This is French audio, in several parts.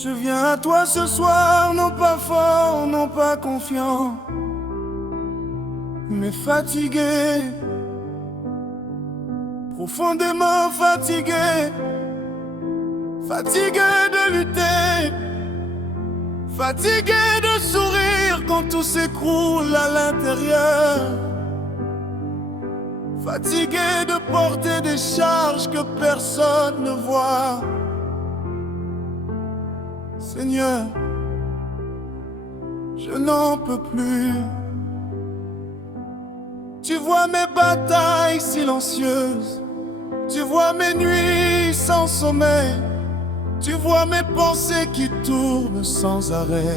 Je viens à toi ce soir, non pas fort, non pas confiant, mais fatigué, profondément fatigué, fatigué de lutter, fatigué de sourire quand tout s'écroule à l'intérieur, fatigué de porter des charges que personne ne voit. Seigneur, je n'en peux plus. Tu vois mes batailles silencieuses, tu vois mes nuits sans sommeil, tu vois mes pensées qui tournent sans arrêt.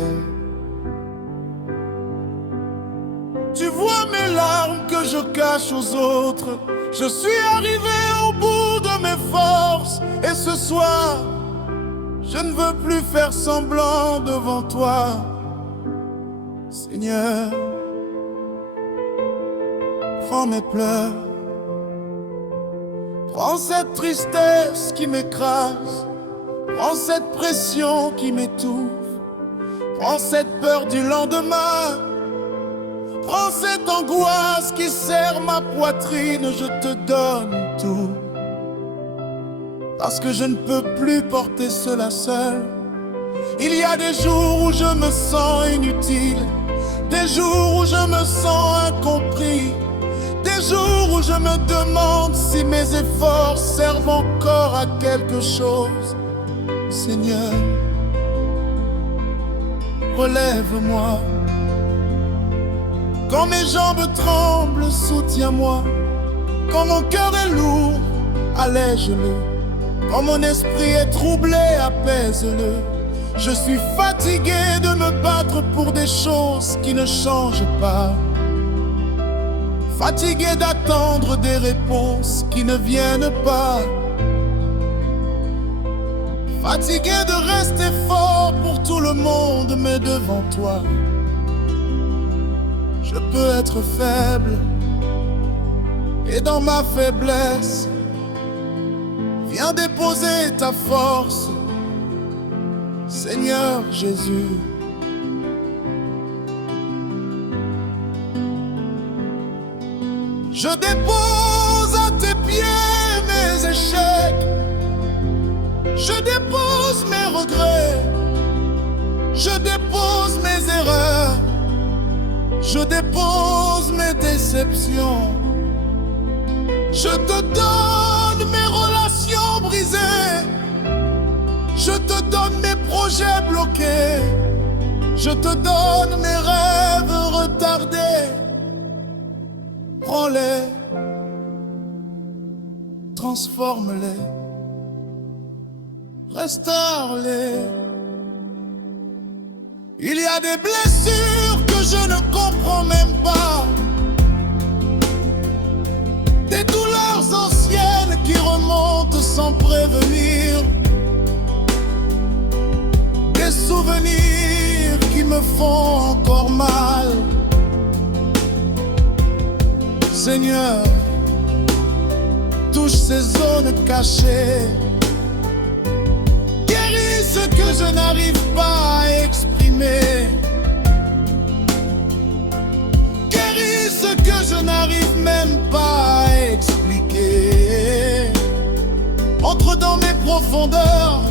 Tu vois mes larmes que je cache aux autres. Je suis arrivé au bout de mes forces et ce soir, je ne veux plus faire semblant devant toi, Seigneur. Prends mes pleurs, prends cette tristesse qui m'écrase, prends cette pression qui m'étouffe, prends cette peur du lendemain, prends cette angoisse qui serre ma poitrine, je te donne tout. Parce que je ne peux plus porter cela seul. Il y a des jours où je me sens inutile, des jours où je me sens incompris, des jours où je me demande si mes efforts servent encore à quelque chose. Seigneur, relève-moi. Quand mes jambes tremblent, soutiens-moi. Quand mon cœur est lourd, allège-le. Quand mon esprit est troublé, apaise-le. Je suis fatigué de me battre pour des choses qui ne changent pas. Fatigué d'attendre des réponses qui ne viennent pas. Fatigué de rester fort pour tout le monde, mais devant toi, je peux être faible. Et dans ma faiblesse, viens déposer ta force, Seigneur Jésus. Je dépose à tes pieds mes échecs, je dépose mes regrets, je dépose mes erreurs, je dépose mes déceptions. Je te donne mes relations brisées, je te donne mes projets bloqués, je te donne mes rêves retardés. Prends-les, transforme-les, restaure-les. Il y a des blessures que je ne comprends même pas, des douleurs anciennes qui remontent sans prévenir, des souvenirs qui me font encore mal. Seigneur, touche ces zones cachées, guéris ce que je n'arrive pas à exprimer, guéris ce que je n'arrive même pas à expliquer. Entre dans mes profondeurs,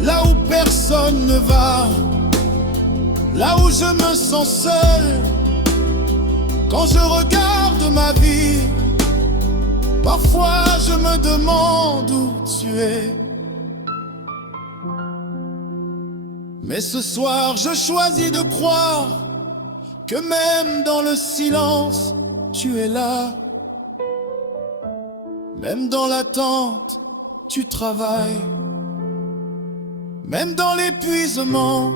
là où personne ne va, là où je me sens seul. Quand je regarde ma vie, parfois je me demande où tu es. Mais ce soir je choisis de croire que même dans le silence, tu es là. Même dans l'attente, tu travailles. Même dans l'épuisement,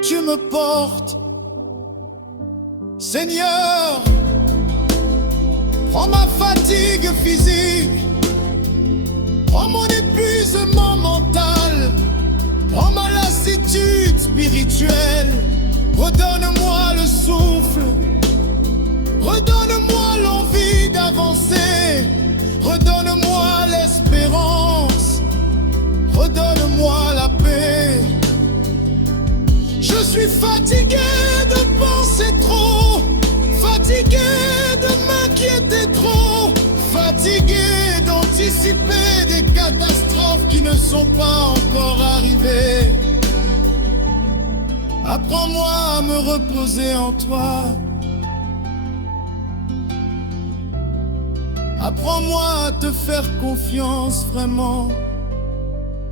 tu me portes. Seigneur, prends ma fatigue physique, prends mon épuisement mental, prends ma lassitude spirituelle. Redonne-moi le souffle, redonne-moi l'envie d'avancer, redonne-moi l'espérance, redonne Fatigué de penser trop, fatigué de m'inquiéter trop, fatigué d'anticiper des catastrophes qui ne sont pas encore arrivées. Apprends-moi à me reposer en toi. Apprends-moi à te faire confiance vraiment,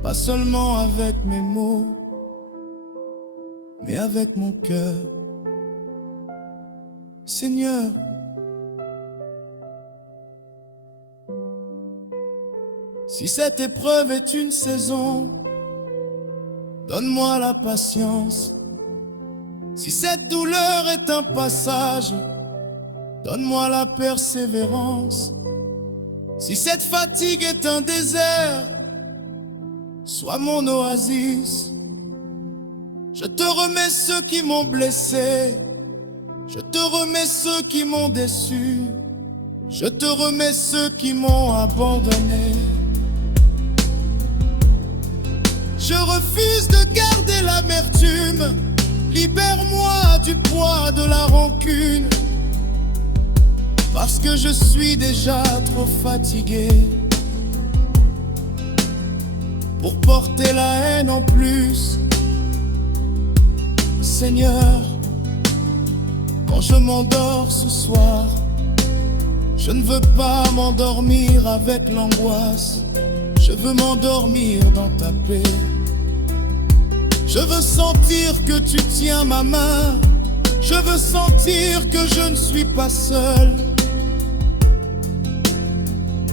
pas seulement avec mes mots, mais avec mon cœur. Seigneur, si cette épreuve est une saison, donne-moi la patience. Si cette douleur est un passage, donne-moi la persévérance. Si cette fatigue est un désert, sois mon oasis. Je te remets ceux qui m'ont blessé, je te remets ceux qui m'ont déçu, je te remets ceux qui m'ont abandonné. Je refuse de garder l'amertume, libère-moi du poids de la rancune, parce que je suis déjà trop fatigué pour porter la haine en plus. Seigneur, quand je m'endors ce soir, je ne veux pas m'endormir avec l'angoisse. Je veux m'endormir dans ta paix. Je veux sentir que tu tiens ma main. Je veux sentir que je ne suis pas seul.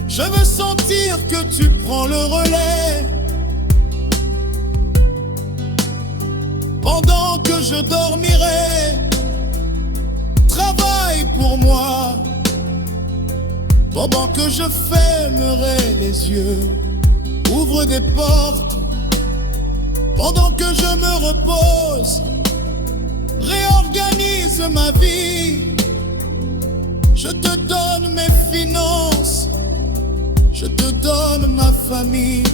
Je veux sentir que tu prends le relais. Pendant que je dormirai, travaille pour moi. Pendant que je fermerai les yeux, ouvre des portes. Pendant que je me repose, réorganise ma vie. Je te donne mes finances, je te donne ma famille,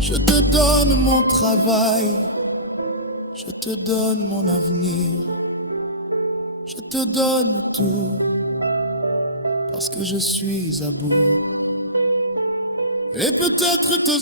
je te donne mon travail, je te donne mon avenir, je te donne tout, parce que je suis à bout. Et peut-être te